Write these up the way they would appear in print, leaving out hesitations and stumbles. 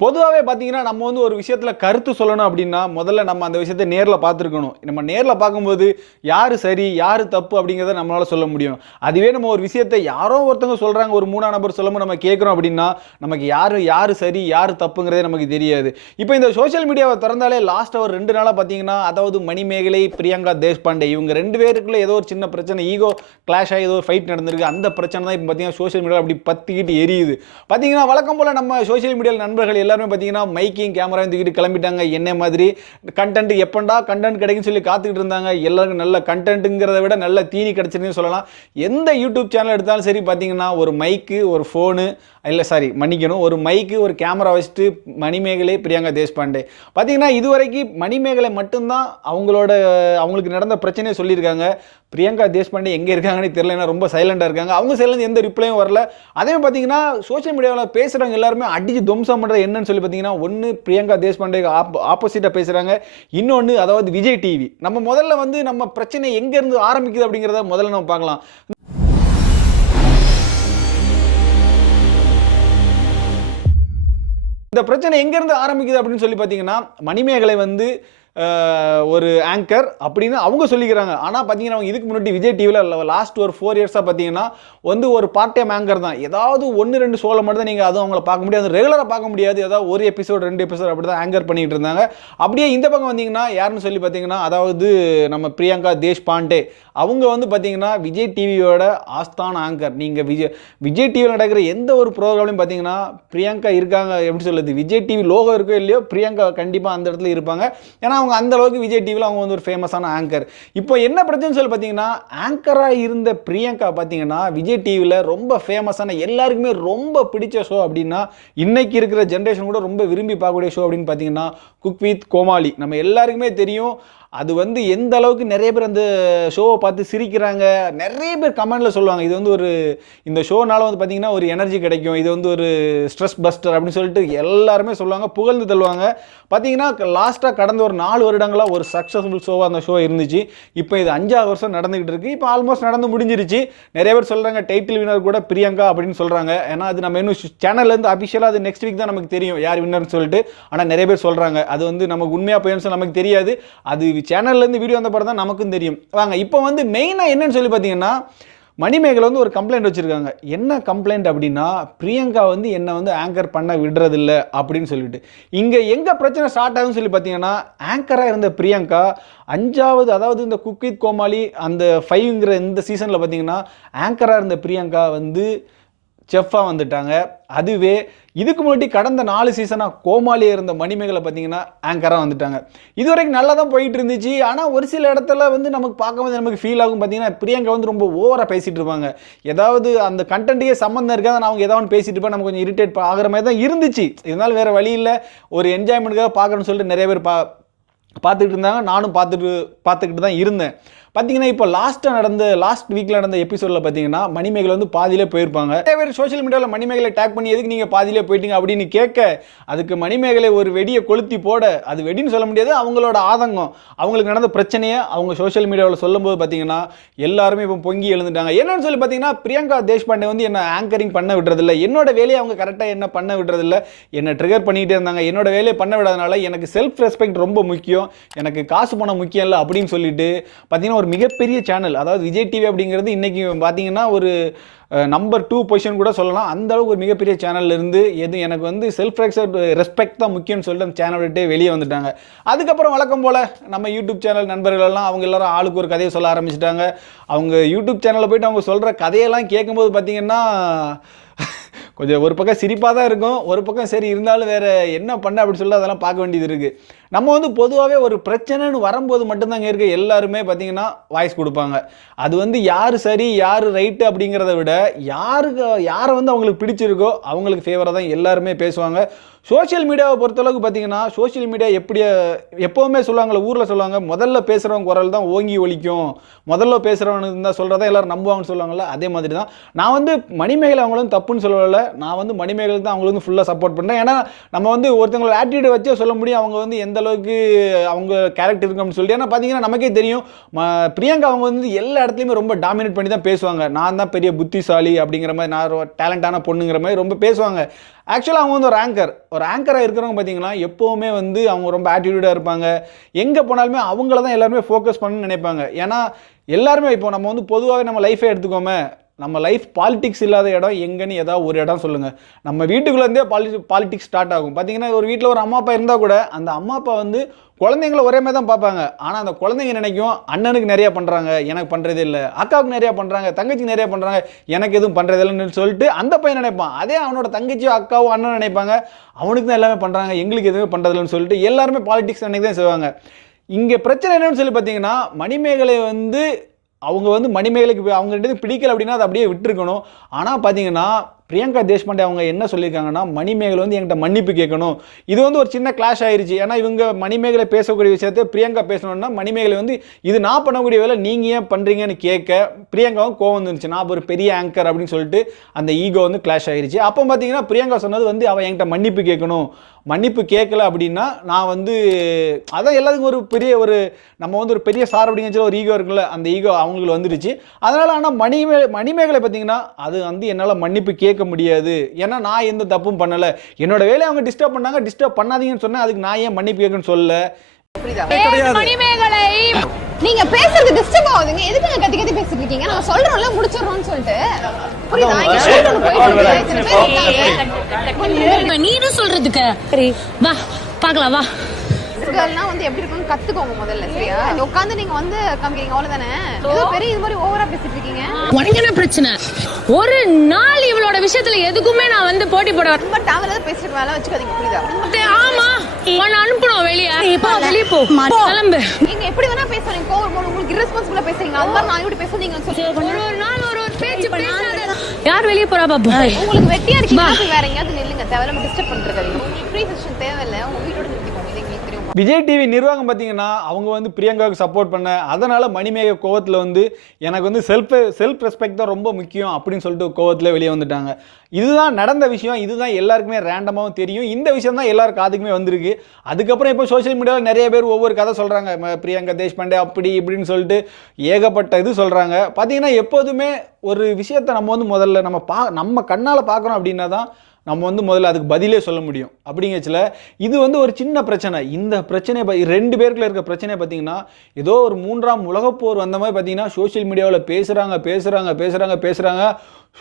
பொதுவாகவே பார்த்தீங்கன்னா நம்ம வந்து ஒரு விஷயத்தில் கருத்து சொல்லணும் அப்படின்னா முதல்ல நம்ம அந்த விஷயத்தை நேரில் பார்த்துருக்கணும். நம்ம நேரில் பார்க்கும்போது யார் சரி யார் தப்பு அப்படிங்கிறத நம்மளால் சொல்ல முடியும். அதுவே நம்ம ஒரு விஷயத்தை யாரோ ஒருத்தவங்க சொல்கிறாங்க, ஒரு மூணாம் நபர் சொல்லும்போது நம்ம கேட்குறோம் அப்படின்னா நமக்கு யார் சரி யார் தப்புங்கிறதே நமக்கு தெரியாது. இப்போ இந்த சோஷியல் மீடியாவை திறந்தாலே லாஸ்ட் ஒரு 2 நாளாக பார்த்தீங்கன்னா, அதாவது மணிமேகலை, பிரியங்கா தேஷ்பாண்டே இவங்க 2 பேருக்குள்ள ஏதோ ஒரு சின்ன பிரச்சனை, ஈகோ கிளாஷ் ஆகி ஏதோ ஒரு ஃபைட் நடந்திருக்கு. அந்த பிரச்சனை தான் இப்போ பார்த்தீங்கன்னா சோஷியல் மீடியாவில் அப்படி பற்றிக்கிட்டு எரியுது. பார்த்தீங்கன்னா வழக்கம் போல் நம்ம சோஷியல் மீடியாவில் நண்பர்கள் எல்லாருமே பார்த்தீங்கன்னா மைக்கையும் கேமராவையும் தூக்கிட்டு கிளம்பிட்டாங்க. என்ன மாதிரி கண்டென்ட் எப்பண்டா கண்டென்ட் கிடைக்குன்னு சொல்லி காத்துக்கிட்டு இருந்தாங்க. எல்லாருக்கும் நல்ல கண்டென்ட்டுங்கிறத விட நல்ல தீனி கிடைச்சிருக்குன்னு சொல்லலாம். எந்த யூடியூப் சேனல் எடுத்தாலும் சரி பார்த்தீங்கன்னா ஒரு மைக்கு, ஒரு ஃபோனு, இல்லை சாரி மன்னிக்கணும், ஒரு மைக்கு, ஒரு கேமரா வச்சுட்டு மணிமேகலை, பிரியங்கா தேஷ்பாண்டே பார்த்தீங்கன்னா இதுவரைக்கும் மணிமேகலை மட்டும்தான் அவங்களுக்கு நடந்த பிரச்சனையை சொல்லியிருக்காங்க. பிரியங்கா தேஷ்பாண்டே எங்கே இருக்காங்கன்னு தெரியல, ரொம்ப சைலண்டாக இருக்காங்க. அவங்க சைட்லேருந்து எந்த ரிப்ளையும் வரல. அதே பார்த்தீங்கன்னா சோஷியல் மீடியாவில் பேசுகிறவங்க எல்லாருமே அடிச்சு துவம்சம் பண்ணுறது என்னன்னு சொல்லி பார்த்தீங்கன்னா, ஒன்று பிரியங்கா தேஷ்பாண்டே ஆப்போசிட்டாக பேசுகிறாங்க, இன்னொன்று அதாவது விஜய் டிவி. நம்ம முதல்ல வந்து நம்ம பிரச்சனை எங்கேருந்து ஆரம்பிக்குது அப்படிங்கிறத முதல்ல நம்ம பார்க்கலாம். இந்த பிரச்சனை எங்கேருந்து ஆரம்பிக்குது அப்படின்னு சொல்லி பார்த்தீங்கன்னா, மணிமேகலை வந்து ஒரு ஆங்கர் அப்படின்னு அவங்க சொல்லிக்கிறாங்க. ஆனால் பார்த்தீங்கன்னா அவங்க இதுக்கு முன்னாடி விஜய் டிவியில் லாஸ்ட் ஒரு 4 இயர்ஸாக பார்த்தீங்கன்னா வந்து ஒரு பார்ட் டைம் ஆங்கர் தான். ஏதாவது 1-2 ஷோவில் மட்டும் தான் நீங்கள் அதுவும் அவங்கள பார்க்க முடியாது, ரெகுலராக பார்க்க முடியாது. ஏதாவது ஒரு எபிசோட் 2 எபிசோட் அப்படி தான் ஆங்கர் பண்ணிகிட்டு இருந்தாங்க. அப்படியே இந்த பக்கம் வந்தீங்கன்னா யாருன்னு சொல்லி பார்த்தீங்கன்னா, அதாவது நம்ம பிரியங்கா தேஷ்பாண்டே அவங்க வந்து பார்த்தீங்கன்னா விஜய் டிவியோட ஆஸ்தான ஆங்கர். நீங்கள் விஜய் டிவியில் நடக்கிற எந்த ஒரு ப்ரோக்ராம்லையும் பார்த்தீங்கன்னா பிரியங்கா இருக்காங்க. எப்படி சொல்லுது, விஜய் டிவி லோகோ இருக்கோ இல்லையோ பிரியங்கா கண்டிப்பாக அந்த இடத்துல இருப்பாங்க. ஏன்னா அவங்க அந்த அளவுக்கு விஜய் டிவியில் அவங்க வந்து ஒரு ஃபேமஸான ஆங்கர். இப்போ என்ன பிரச்சனை சொல்லி பார்த்தீங்கன்னா, ஆங்கராக இருந்த பிரியங்கா பார்த்தீங்கன்னா விஜய் டிவியில் ரொம்ப ஃபேமஸான எல்லாருக்குமே ரொம்ப பிடிச்ச ஷோ அப்படின்னா, இன்னைக்கு இருக்கிற ஜென்ரேஷன் கூட ரொம்ப விரும்பி பார்க்கக்கூடிய ஷோ அப்படின்னு பார்த்தீங்கன்னா குக் வித் கோமாளி. நம்ம எல்லாருக்குமே தெரியும். அது வந்து எந்த அளவுக்கு நிறைய பேர் அந்த ஷோவை பார்த்து சிரிக்கிறாங்க. நிறைய பேர் கமெண்டில் சொல்லுவாங்க, இது வந்து ஒரு இந்த ஷோனால வந்து பார்த்தீங்கன்னா ஒரு எனர்ஜி கிடைக்கும், இது வந்து ஒரு ஸ்ட்ரெஸ் பஸ்டர் அப்படின்னு சொல்லிட்டு எல்லாருமே சொல்லுவாங்க, புகழ்ந்து தள்ளுவாங்க. பார்த்தீங்கன்னா லாஸ்ட்டாக கடந்த ஒரு 4 வருடங்களாக ஒரு சக்ஸஸ்ஃபுல் ஷோவாக அந்த ஷோ இருந்துச்சு. இப்போ இது 5ஆவது வருஷம் நடந்துகிட்டு இருக்குது. இப்போ ஆல்மோஸ்ட் நடந்து முடிஞ்சிருச்சு. நிறைய பேர் சொல்கிறாங்க டைட்டில் வினர் கூட பிரியங்கா அப்படின்னு சொல்கிறாங்க. ஏன்னா அது நம்ம இன்னும் சேனல்லேருந்து அஃபிஷியலாக அது நெக்ஸ்ட் வீக் தான் நமக்கு தெரியும் யார் வின்னர்னு சொல்லிட்டு. ஆனால் நிறைய பேர் சொல்கிறாங்க அது வந்து நமக்கு உண்மையாக போயின்னு நமக்கு தெரியாது. அது சேனல்லேருந்து வீடியோ வந்த படம் தான் நமக்கும் தெரியும். வாங்க இப்போ வந்து மெயினாக என்னன்னு சொல்லி பார்த்தீங்கன்னா, மணிமேகலை வந்து ஒரு கம்ப்ளைண்ட் வச்சுருக்காங்க. என்ன கம்ப்ளைண்ட் அப்படின்னா, பிரியங்கா வந்து என்னை வந்து ஆங்கர் பண்ண விடுறதில்ல அப்படின்னு சொல்லிட்டு. இங்கே எங்கே பிரச்சனை ஸ்டார்ட் ஆகுதுன்னு சொல்லி பார்த்தீங்கன்னா, ஆங்கராக இருந்த பிரியங்கா 5வது அதாவது இந்த குக் வித் கோமாளி அந்த 5ங்கிற இந்த சீசனில் பார்த்தீங்கன்னா ஆங்கராக இருந்த பிரியங்கா வந்து செஃப்பாக வந்துட்டாங்க. அதுவே இதுக்கு முன்னாடி கடந்த 4 சீசனாக கோமாளியாக இருந்த மணிமேகலை பார்த்தீங்கன்னா ஆங்கராக வந்துட்டாங்க. இது வரைக்கும் நல்லா தான் போயிட்டு இருந்துச்சு. ஆனால் ஒரு சில இடத்துல வந்து நமக்கு பார்க்கும்போது நமக்கு ஃபீல் ஆகும். பார்த்தீங்கன்னா பிரியங்கா வந்து ரொம்ப ஓவராக பேசிகிட்டு இருப்பாங்க. ஏதாவது அந்த கண்டென்ட்டுக்கே சம்மந்தம் இருக்காது, நான் அவங்க ஏதாவது பேசிட்டு இருப்பேன், நமக்கு கொஞ்சம் இரிட்டேட் ஆகிற மாதிரி தான் இருந்துச்சு. இருந்தாலும் வேறு வழி இல்லை, ஒரு என்ஜாய்மெண்ட்டுக்காக பார்க்கணும்னு சொல்லிட்டு நிறைய பேர் பார்த்துக்கிட்டு இருந்தாங்க. நானும் பார்த்துக்கிட்டு தான் இருந்தேன். பார்த்தீங்கன்னா இப்போ லாஸ்ட் வீக்கில் நடந்த எபிசோடில் பார்த்தீங்கன்னா மணிமேகலை வந்து பாதியிலே போயிருப்பாங்க. நிறைய பேர் சோஷியல் மீடியாவில் மணிமேகலை டேக் பண்ணி எதுக்கு நீங்கள் பாதியிலே போயிட்டீங்க அப்படின்னு கேட்க, அதுக்கு மணிமேகலை ஒரு வெடியை கொளுத்தி போட, அது வெடின்னு சொல்ல முடியாது, அவங்களோட ஆதங்கம், அவங்களுக்கு நடந்த பிரச்சனையை அவங்க சோஷியல் மீடியாவில் சொல்லும்போது பார்த்தீங்கன்னா எல்லாருமே இப்போ பொங்கி எழுந்துட்டாங்க. என்னன்னு சொல்லி பார்த்தீங்கன்னா, பிரியங்கா தேஷ்பாண்டே வந்து என்ன ஆங்கரிங் பண்ண விடுறதில்ல, என்னோட வேலையை அவங்க கரெக்டாக என்ன பண்ண விடுறதில்ல, என்னை ட்ரிகர் பண்ணிக்கிட்டே இருந்தாங்க, என்னோட வேலையை பண்ண விடாதனால எனக்கு செல்ஃப் ரெஸ்பெக்ட் ரொம்ப முக்கியம், எனக்கு காசு பணம் முக்கியம் இல்லை அப்படின்னு சொல்லிட்டு பார்த்தீங்கன்னா ஒரு மிகப்பெரிய சேனல், அதாவது விஜய் டிவி அப்படிங்கிறது இன்றைக்கி பார்த்தீங்கன்னா ஒரு நம்பர் 2 பொசிஷன் கூட சொல்லலாம். அந்த அளவுக்கு ஒரு மிகப்பெரிய சேனல்ல இருந்து எனக்கு வந்து செல்ஃப் ரெஸ்பெக்ட் தான் முக்கியம்னு சொல்லிட்டு அந்த சேனல் விட்டு வெளியே வந்துட்டாங்க. அதுக்கப்புறம் வழக்கம் போல் நம்ம யூடியூப் சேனல் நண்பர்கள் எல்லாம் அவங்க எல்லாரும் ஆளுக்கு ஒரு கதையை சொல்ல ஆரம்பிச்சிட்டாங்க. அவங்க யூடியூப் சேனலில் போய்ட்டு அவங்க சொல்கிற கதையெல்லாம் கேட்கும்போது பார்த்தீங்கன்னா கொஞ்சம் ஒரு பக்கம் சிரிப்பாக தான் இருக்கும், ஒரு பக்கம் சரி இருந்தாலும் வேறு என்ன பண்ண அப்படின்னு சொல்லி அதெல்லாம் பார்க்க வேண்டியது இருக்குது. நம்ம வந்து பொதுவாகவே ஒரு பிரச்சனைன்னு வரும்போது மட்டும்தான் இங்கே இருக்க எல்லாருமே பார்த்தீங்கன்னா வாய்ஸ் கொடுப்பாங்க. அது வந்து யார் சரி யார் ரைட்டு அப்படிங்கிறத விட யாரை வந்து அவங்களுக்கு பிடிச்சிருக்கோ அவங்களுக்கு ஃபேவராக தான் எல்லாருமே பேசுவாங்க. சோஷியல் மீடியாவை பொறுத்தளவுக்கு பார்த்தீங்கன்னா, சோஷியல் மீடியா எப்போவுமே சொல்லுவாங்களே, ஊரில் சொல்லுவாங்க, முதல்ல பேசுகிறவங்க குரல் தான் ஓங்கி ஒலிக்கும், முதல்ல பேசுகிறவனு இருந்தால் சொல்கிறதா எல்லோரும் நம்புவாங்கன்னு சொல்லுவாங்கள்ல, அதே மாதிரி தான் நான் வந்து மணிமேகலை அவங்களும் தப்புன்னு சொல்லலை. நான் வந்து மணிமேகலை தான் அவங்களுக்கு வந்து ஃபுல்லாக சப்போர்ட் பண்ணுறேன். ஏன்னா நம்ம வந்து ஒருத்தவங்களோட ஆட்டிடியூட் வச்சே சொல்ல முடியும் அவங்க வந்து எந்த எந்த அளவுக்கு அவங்க கேரக்டர் இருக்கும் அப்படின்னு சொல்லிட்டு. ஏன்னா பார்த்தீங்கன்னா நமக்கே தெரியும் பிரியங்கா அவங்க வந்து எல்லா இடத்துலையுமே ரொம்ப டாமினேட் பண்ணி தான் பேசுவாங்க. நான் தான் பெரிய புத்திசாலி அப்படிங்கிற மாதிரி, நான் டேலண்டான பொண்ணுங்கிற மாதிரி ரொம்ப பேசுவாங்க. ஆக்சுவலாக அவங்க வந்து ஒரு ஆங்கராக இருக்கிறவங்க பார்த்தீங்கன்னா எப்போவுமே வந்து அவங்க ரொம்ப ஆட்டிடியூடாக இருப்பாங்க. எங்கே போனாலுமே அவங்கள தான் எல்லாருமே ஃபோக்கஸ் பண்ணணும்னு நினைப்பாங்க. ஏன்னா எல்லாருமே இப்போ நம்ம வந்து பொதுவாகவே நம்ம லைஃபே எடுத்துக்கோமே, நம்ம லைஃப் பாலிடிக்ஸ் இல்லாத இடம் எங்கன்னு ஏதாவது ஒரு இடம் சொல்லுங்கள். நம்ம வீட்டுக்குள்ளேருந்தே பாலிடிக்ஸ் ஸ்டார்ட் ஆகும். பார்த்தீங்கன்னா ஒரு வீட்டில் ஒரு அம்மா அப்பா இருந்தால் கூட அந்த அம்மா அப்பா வந்து குழந்தைங்கள ஒரே மாதிரி தான் பார்ப்பாங்க. ஆனால் அந்த குழந்தைங்க நினைக்கும் அண்ணனுக்கு நிறையா பண்ணுறாங்க, எனக்கு பண்ணுறதே இல்லை, அக்காவுக்கு நிறையா பண்ணுறாங்க, தங்கச்சிக்கு நிறையா பண்ணுறாங்க, எனக்கு எதுவும் பண்ணுறது இல்லைன்னு சொல்லிட்டு அந்த பையன் நினைப்பான். அதே அவனோட தங்கச்சியோ அக்காவோ அண்ணன் நினைப்பாங்க, அவனுக்கு தான் எல்லாமே பண்ணுறாங்க, எங்களுக்கு எதுவுமே பண்ணுறதில்லன்னு சொல்லிட்டு எல்லாருமே பாலிடிக்ஸ் அன்றைக்கி தான் செய்வாங்க. இங்கே பிரச்சனை என்னன்னு சொல்லி பார்த்தீங்கன்னா மணிமேகலை வந்து அவங்க வந்து மணிமேகலைக்கு அவங்க ரெண்டு பிடிக்கல அப்படின்னா அதை அப்படியே விட்டுருக்கணும். ஆனால் பார்த்தீங்கன்னா பிரியங்கா தேஷ்பாண்டே அவங்க என்ன சொல்லியிருக்காங்கன்னா மணிமேகலை வந்து என்கிட்ட மன்னிப்பு கேட்கணும். இது வந்து ஒரு சின்ன கிளாஷ் ஆயிடுச்சு. ஏன்னா இவங்க மணிமேகலை பேசக்கூடிய விஷயத்தை பிரியங்கா பேசணும்னா மணிமேகலை வந்து இது நான் பண்ணக்கூடிய வேலை நீங்கள் ஏன் பண்ணுறீங்கன்னு கேட்க பிரியங்காவும் கோவம் வந்துருச்சு. நான் ஒரு பெரிய ஆங்கர் அப்படின்னு சொல்லிட்டு அந்த ஈகோ வந்து கிளாஷ் ஆயிடுச்சு. அப்போ பார்த்தீங்கன்னா பிரியங்கா சொன்னது வந்து அவள் என்கிட்ட மன்னிப்பு கேட்கணும், மன்னிப்பு கேட்கல அப்படின்னா நான் வந்து அதான் எல்லாத்துக்கும் ஒரு பெரிய ஒரு நம்ம வந்து ஒரு பெரிய சார் அப்படிங்கிற ஒரு ஈகோ இருக்குல்ல, அந்த ஈகோ அவங்களுக்கு வந்துருச்சு. அதனால் ஆனால் மணிமேகலை பார்த்தீங்கன்னா அது வந்து என்னால் மன்னிப்பு கேட்க முடியாது. ஏன்னா நான் எந்த தப்பும் பண்ணலை, என்னோட வேலையை அவங்க டிஸ்டர்ப் பண்ணாங்க, டிஸ்டர்ப் பண்ணாதீங்கன்னு சொன்னேன், அதுக்கு நான் ஏன் மன்னிப்பு கேட்கணும்னு சொல்லல. மணிமேகலை நீங்க பேசுறது டிஸ்டர்ப் ஆகுதுங்க, எதுக்கு நீங்க கத்தி கத்தி பேசிட்டு இருக்கீங்க? நான் சொல்றோம்ல முடிச்சிரோம்னு சொல்லிட்டு புரியுதா? நீனும் சொல்றதுக்கு சரி வா பார்க்கலாம் வா. கேர்ள்னா வந்து எப்படி இருக்கும்னு கத்துக்கோங்க முதல்ல, சரியா? உட்கார்ந்து நீங்க வந்து காமிக்கிறீங்க அவ்வளவுதானே, ஏதோ பெரிய இது மாதிரி ஓவரா பேசிட்டு இருக்கீங்க. உனக்கு என்ன பிரச்சனை? ஒரு நாள் இவளோட விஷயத்துல எதுக்குமே நான் வந்து போட்டி போட ரொம்ப டவரா பேசிட்டு மேல வச்சுக்காதீங்க, புரியுதா? ஆமா உன்னை அனுப்பணும் வெளியே, வெளியே போ கிளம்பு. நீங்க எப்படி வேணா பேசுறீங்க, உங்களுக்கு irresponsible பேசுறீங்க, அது மாதிரி நான் எப்படி பேசுறீங்கன்னு சொல்லி ஒரு நாள் ஒரு பேச்சு பேசாத. யார் வெளியே போறா பாப்பா? உங்களுக்கு வெட்டியா இருக்கீங்க, வேற எங்கயாவது நில்லுங்க, தேவையில்லாம டிஸ்டர்ப் பண்ணிருக்காதீங்க. உங்களுக்கு ஃப்ரீ செஷன் தேவையில்லை, உங்க வீட்டோட நிறுத்திக்கோங்க. விஜய் டிவி நிர்வாகம் பார்த்தீங்கன்னா அவங்க வந்து பிரியங்காவுக்கு சப்போர்ட் பண்ண, அதனால் மணிமேக கோவத்தில் வந்து எனக்கு வந்து செல்ஃப் ரெஸ்பெக்ட் தான் ரொம்ப முக்கியம் அப்படின்னு சொல்லிட்டு கோவத்தில் வெளியே வந்துட்டாங்க. இதுதான் நடந்த விஷயம், இதுதான் எல்லாருக்குமே ரேண்டமாகவும் தெரியும். இந்த விஷயம் தான் எல்லாரும் காதுக்குமே வந்திருக்கு. அதுக்கப்புறம் இப்போ சோஷியல் மீடியாவில் நிறைய பேர் ஒவ்வொரு கதை சொல்கிறாங்க, பிரியங்கா தேஷ்பாண்டே அப்படி இப்படின்னு சொல்லிட்டு ஏகப்பட்ட இது சொல்கிறாங்க. பார்த்தீங்கன்னா எப்போதுமே ஒரு விஷயத்தை நம்ம வந்து முதல்ல நம்ம கண்ணால் பார்க்குறோம் அப்படின்னா தான் நம்ம வந்து முதல்ல அதுக்கு பதிலே சொல்ல முடியும். அப்படிங்கச்சில் இது வந்து ஒரு சின்ன பிரச்சனை. இந்த பிரச்சனையை ரெண்டு பேருக்குள்ள இருக்க பிரச்சனையை பார்த்தீங்கன்னா ஏதோ ஒரு 3ஆம் உலகப்போர் வந்த மாதிரி பார்த்தீங்கன்னா சோஷியல் மீடியாவில் பேசுகிறாங்க.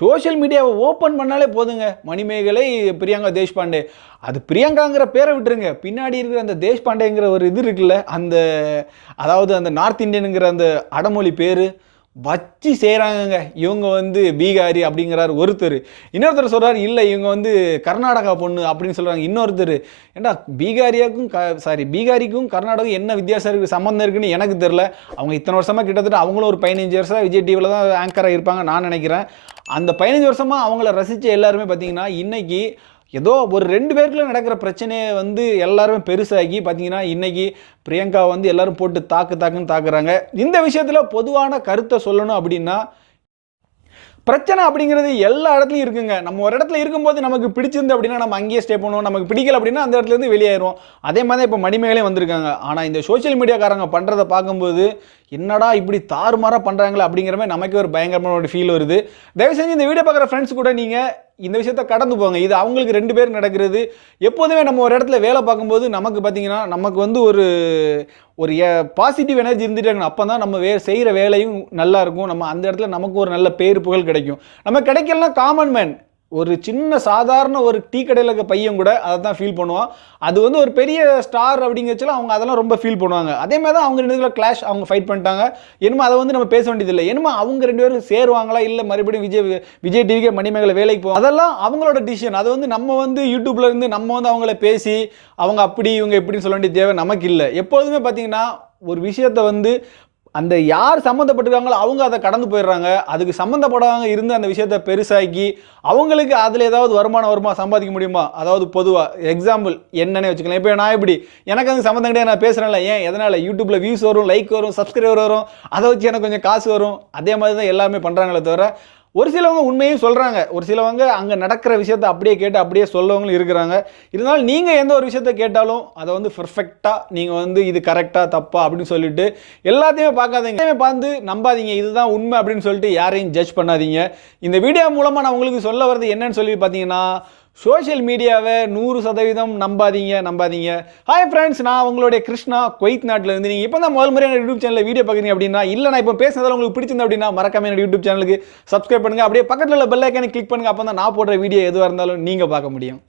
சோஷியல் மீடியாவை ஓப்பன் பண்ணாலே போதுங்க, மணிமேகலை பிரியங்கா தேஷ்பாண்டே. அது பிரியங்காங்கிற பேரை விட்டுருங்க, பின்னாடி இருக்கிற அந்த தேஷ்பாண்டேங்கிற ஒரு இது இருக்குல்ல, அந்த அதாவது அந்த நார்த் இந்தியனுங்கிற அந்த அடமொழி பேர் வச்சு செய்கிறாங்கங்க. இவங்க வந்து பீகாரி அப்படிங்கிறார் ஒருத்தர், இன்னொருத்தர் சொல்கிறார் இல்லை இவங்க வந்து கர்நாடகா பொண்ணு அப்படின்னு சொல்கிறாங்க இன்னொருத்தர். ஏண்டா பீகாரிக்கும் கர்நாடகம் என்ன வித்தியாசம் இருக்குது, சம்மந்தம் இருக்குன்னு எனக்கு தெரில. அவங்க இத்தனை வருஷமாக கிட்டத்தட்ட அவங்களும் ஒரு 15 வருஷம் விஜய் டிவியில் தான் ஆங்கராக இருப்பாங்க நான் நினைக்கிறேன். அந்த 15 வருஷமாக அவங்கள ரசித்த எல்லாருமே பார்த்தீங்கன்னா இன்றைக்கி ஏதோ ஒரு 2 பேருக்குள்ள நடக்கிற பிரச்சனையை வந்து எல்லாருமே பெருசாகி பார்த்தீங்கன்னா இன்றைக்கி பிரியங்கா வந்து எல்லாரும் போட்டு தாக்குன்னு தாக்குறாங்க. இந்த விஷயத்தில் பொதுவான கருத்தை சொல்லணும் அப்படின்னா பிரச்சனை அப்படிங்கிறது எல்லா இடத்துலையும் இருக்குங்க. நம்ம ஒரு இடத்துல இருக்கும்போது நமக்கு பிடிச்சிருந்து அப்படின்னா நம்ம அங்கேயே ஸ்டே பண்ணுவோம், நமக்கு பிடிக்கல அப்படின்னா அந்த இடத்துலேருந்து வெளியேறும். அதே மாதிரி தான் இப்போ மணிமேகலையும் வந்திருக்காங்க. ஆனால் இந்த சோஷியல் மீடியாக்காரங்க பண்ணுறதை பார்க்கும்போது என்னடா இப்படி தாறுமாறாக பண்ணுறாங்களே அப்படிங்கிற மாதிரி நமக்கே ஒரு பயங்கரமான ஒரு ஃபீல் வருது. தயவு செஞ்சு இந்த வீடியோ பார்க்குற ஃப்ரெண்ட்ஸ் கூட நீங்கள் இந்த விஷயத்த கடந்து போங்க. இது அவங்களுக்கு 2 பேர் நடக்கிறது. எப்போதுமே நம்ம ஒரு இடத்துல வேலை பார்க்கும்போது நமக்கு பார்த்தீங்கன்னா நமக்கு வந்து ஒரு பாசிட்டிவ் எனர்ஜி இருந்துகிட்டே இருக்கணும். அப்போ தான் நம்ம செய்கிற வேலையும் நல்லா இருக்கும். நம்ம அந்த இடத்துல நமக்கு ஒரு நல்ல பேர் புகழ் கிடைக்கும். நம்ம கிடைக்கலாம் காமன் மேன், ஒரு சின்ன சாதாரண ஒரு டீ கடையில் இருக்க பையன் கூட அதை தான் ஃபீல் பண்ணுவான். அது வந்து ஒரு பெரிய ஸ்டார் அப்படிங்கிறச்சுல அவங்க அதெல்லாம் ரொம்ப ஃபீல் பண்ணுவாங்க. அதே மாதிரி தான் அவங்க 2 பேரும் கிளாஷ், அவங்க ஃபைட் பண்ணிட்டாங்க. என்னமோ அதை வந்து நம்ம பேச வேண்டியதில்லை. என்னமோ அவங்க 2 பேரும் சேருவாங்களா இல்லை மறுபடியும் விஜய் டிவிக்கே மணிமேகலை வேலைக்கு போவோம், அதெல்லாம் அவங்களோட டிசிஷன். அது வந்து நம்ம வந்து யூடியூப்ல இருந்து நம்ம வந்து அவங்கள பேசி அவங்க அப்படி இவங்க எப்படின்னு சொல்ல வேண்டிய தேவை நமக்கு இல்லை. எப்போதுமே பார்த்தீங்கன்னா ஒரு விஷயத்தை வந்து அந்த யார் சம்மந்தப்பட்டிருக்காங்களோ அவங்க அதை கடந்து போயிடுறாங்க. அதுக்கு சம்மந்தப்படாதவங்க இருந்து அந்த விஷயத்தை பெருசாக்கி அவங்களுக்கு அதில் ஏதாவது வருமா சம்பாதிக்க முடியுமா? அதாவது பொதுவாக எக்ஸாம்பிள் என்னன்னே வச்சுக்கலாம். இப்போ நான் எப்படி எனக்கு அது சம்மந்தம் கிடையாது, நான் பேசுகிறேன்ல, ஏன் எதனால் யூடியூப்பில் வியூஸ் வரும், லைக் வரும், சப்ஸ்கிரைபர் வரும், அதை வச்சு எனக்கு கொஞ்சம் காசு வரும். அதே மாதிரி தான் எல்லாமே பண்ணுறாங்களே தவிர ஒரு சிலவங்க உண்மையும் சொல்கிறாங்க, ஒரு சிலவங்க அங்கே நடக்கிற விஷயத்தை அப்படியே கேட்டு அப்படியே சொல்லவங்களும் இருக்கிறாங்க. இருந்தாலும் நீங்கள் எந்த ஒரு விஷயத்தை கேட்டாலும் அதை வந்து பெர்ஃபெக்டாக நீங்கள் வந்து இது கரெக்டாக தப்பா அப்படின்னு சொல்லிட்டு எல்லாத்தையுமே பார்க்காதீங்க, எல்லாமே பார்த்து நம்பாதீங்க, இதுதான் உண்மை அப்படின்னு சொல்லிட்டு யாரையும் ஜட்ஜ் பண்ணாதீங்க. இந்த வீடியோ மூலமாக நான் உங்களுக்கு சொல்ல வர்றது என்னன்னு சொல்லி பார்த்தீங்கன்னா, சோஷியல் மீடியாவை 100% நம்பாதீங்க. ஹாய் ஃப்ரெண்ட்ஸ், நான் உங்களுடைய கிருஷ்ணா, குவைத் நாட்டில் இருந்து. நீங்கள் இப்போ தான் முதல் முறை என்னோட யூடியூப் சேனலில் வீடியோ பார்க்குறீங்க அப்படின்னா, இல்லை நான் இப்போ பேசுனதால் உங்களுக்கு பிடிச்சிருந்தா அப்படின்னா மறக்காம என்னோட யூடியூப் சேனலுக்கு சப்ஸ்கிரைப் பண்ணுங்கள். அப்படியே பக்கத்தில் உள்ள பெல் ஐக்கானை கிளிக் பண்ணுங்கள். அப்போ தான் நான் போடுற வீடியோ எதுவாக இருந்தாலும் நீங்கள் பார்க்க முடியும்.